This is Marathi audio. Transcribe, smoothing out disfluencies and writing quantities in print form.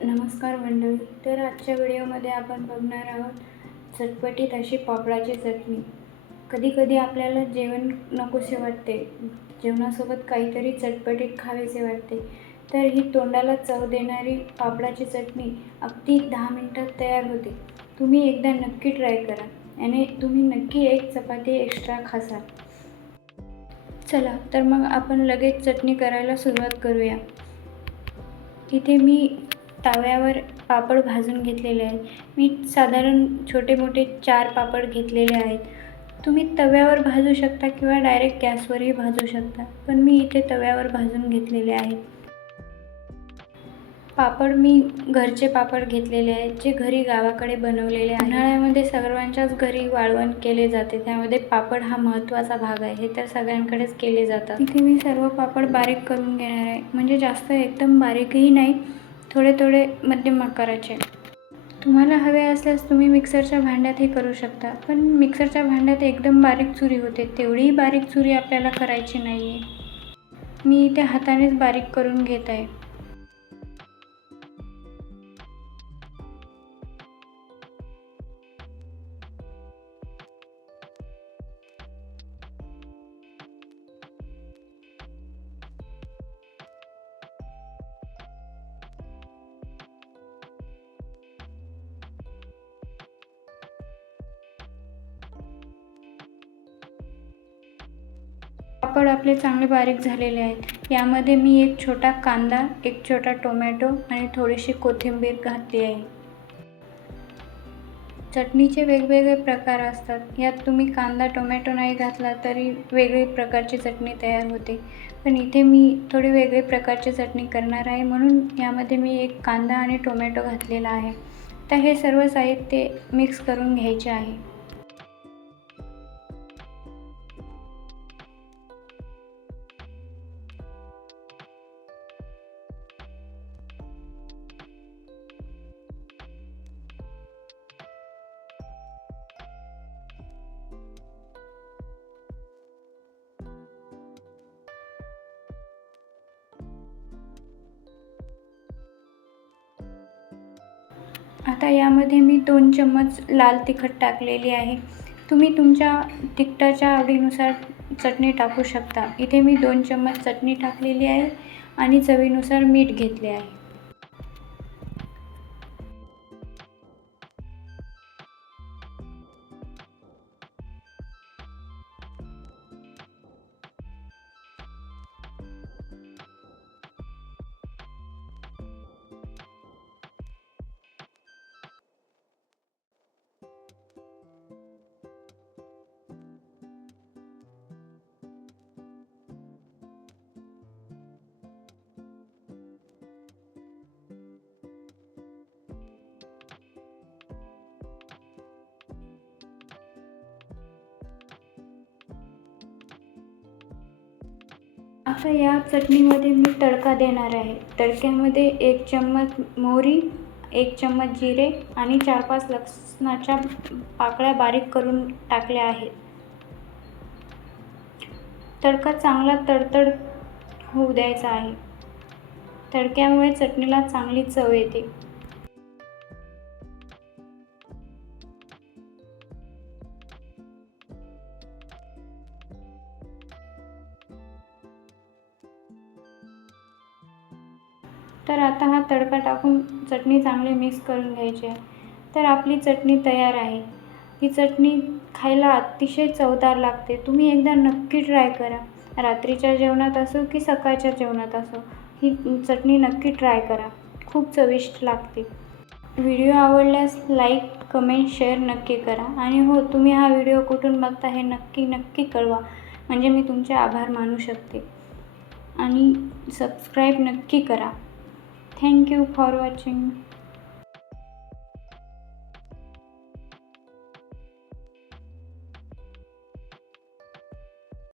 नमस्कार मंडळी. तर आजच्या व्हिडिओमध्ये आपण बघणार आहोत चटपटीत अशी पापडाची चटणी. कधी आपल्याला जेवण नकोसे वाटते, जेवणासोबत काहीतरी चटपटीत खावेसे वाटते, तर ही तोंडाला चव देणारी पापडाची चटणी अगदी 10 मिनिटात तयार होते. तुम्ही एकदा नक्की ट्राय करा आणि तुम्ही नक्की एक चपाती एक्स्ट्रा खासाल. चला तर मग आपण लगेच चटणी करायला सुरुवात करूया. इथे मी तव्यावर पापड भाजून घेतलेले आहेत. मी साधारण छोटे मोठे 4 पापड घेतलेले आहेत. तुम्ही तव्यावर भाजू शकता किंवा डायरेक्ट गॅसवरही भाजू शकता, पण मी इथे तव्यावर भाजून घेतलेले आहेत. पापड मी घरचे पापड घेतलेले आहेत, जे घरी गावाकडे बनवलेले आहेत. उन्हाळ्यामध्ये सर्वांच्याच घरी वाळवण केले जाते, त्यामध्ये पापड हा महत्त्वाचा भाग आहे. हे तर सगळ्यांकडेच केले जातात. इथे मी सर्व पापड बारीक करून घेणार आहे, म्हणजे जास्त एकदम बारीकही नाही, थोडे मध्यम आकाराचे. तुम्हाला हवे असल्यास तुम्ही मिक्सरच्या भांड्यातही करू शकता, पण मिक्सरच्या भांड्यात एकदम बारीक चुरी होते, तेवढीही बारीक चुरी आपल्याला करायची नाही आहे. मी इथे हातानेच बारीक करून घेत आहे. पापड आपले चांगले बारीक झालेले आहेत. यामध्ये मी एक छोटा कांदा, एक छोटा टोमॅटो आणि थोडीशी कोथिंबीर घातली आहे. चटणीचे वेगवेगळे प्रकार असतात. यात तुम्ही कांदा टोमॅटो नाही घातला तरी वेगळी प्रकारची चटणी तयार होते, पण इथे मी थोडी वेगळी प्रकारची चटणी करणार आहे, म्हणून यामध्ये मी एक कांदा आणि टोमॅटो घातलेला आहे. तर हे सर्व साहित्य मिक्स करून घ्यायचे आहे. आता यामध्ये मी 2 चम्मच लाल तिखट टाकलेली आहे. तुम्ही तुमच्या तिखटाच्या आवडीनुसार चटणी टाकू शकता. इथे मी 2 चम्मच चटणी टाकलेली आहे आणि चवीनुसार मीठ घेतले आहे. आता या चटणीमध्ये मी तडका देणार आहे. तडक्यामध्ये 1 चम्मच मोहरी, 1 चम्मच जिरे आणि 4-5 लसणाच्या पाकळ्या बारीक करून टाकल्या आहेत. तडका चांगला तडतड होऊ द्यायचा आहे. तडक्यामुळे चटणीला चांगली चव येते. तर आता हा तडका टाकून चटणी चांगली मिक्स करून घ्यायची आहे. तर आपली चटणी तयार आहे. ही चटणी खायला अतिशय चवदार लागते. तुम्ही एकदा नक्की ट्राय करा. रात्रीच्या जेवणात असो की सकाळच्या जेवणात असो, ही चटणी नक्की ट्राय करा. खूप चविष्ट लागते. व्हिडिओ आवडल्यास लाईक, कमेंट, शेअर नक्की करा. आणि हो, तुम्ही हा व्हिडिओ कुठून बघता हे नक्की कळवा, म्हणजे मी तुमचे आभार मानू शकते. आणि सबस्क्राईब नक्की करा. Thank you for watching.